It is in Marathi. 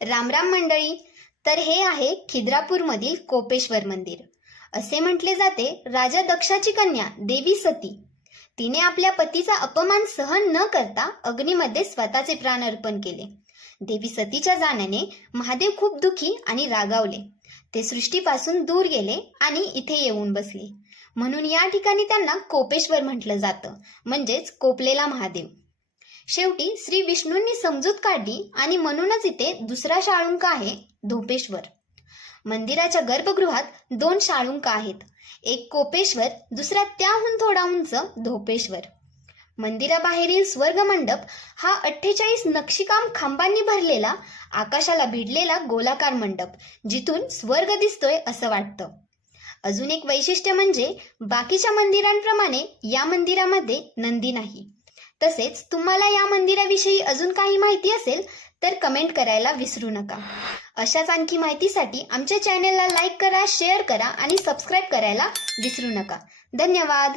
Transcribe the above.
रामराम मंडळी. तर हे आहे खिद्रापूरमधील कोपेश्वर मंदिर. असे म्हटले जाते राजा दक्षाची कन्या देवी सती. तिने आपल्या पतीचा अपमान सहन न करता अग्नीमध्ये स्वतःचे प्राण अर्पण केले. देवी सतीच्या जाण्याने महादेव खूप दुखी आणि रागावले. ते सृष्टीपासून दूर गेले आणि इथे येऊन बसले. म्हणून या ठिकाणी त्यांना कोपेश्वर म्हटलं जातं. म्हणजेच कोपलेला महादेव. शेवटी श्री विष्णूंनी समजूत काढली आणि म्हणूनच इथे दुसरा शाळुंका आहे धोपेश्वर. मंदिराच्या गर्भगृहात दोन शाळुंका आहेत. एक कोपेश्वर दुसरा त्याहून थोडा उंच धोपेश्वर. मंदिराबाहेरील स्वर्ग मंडप हा अठ्ठेचाळीस नक्षीकाम खांबांनी भरलेला आकाशाला भिडलेला गोलाकार मंडप जिथून स्वर्ग दिसतोय असं वाटतं. अजून एक वैशिष्ट्य म्हणजे बाकीच्या मंदिरांप्रमाणे या मंदिरामध्ये नंदी नाही. तसेच तुम्हाला या मंदिराविषयी अजून काही माहिती असेल तर कमेंट करायला विसरू नका. अशाच आणखी माहितीसाठी आमच्या चॅनेलला लाईक करा शेअर करा आणि सबस्क्राईब करायला विसरू नका. धन्यवाद!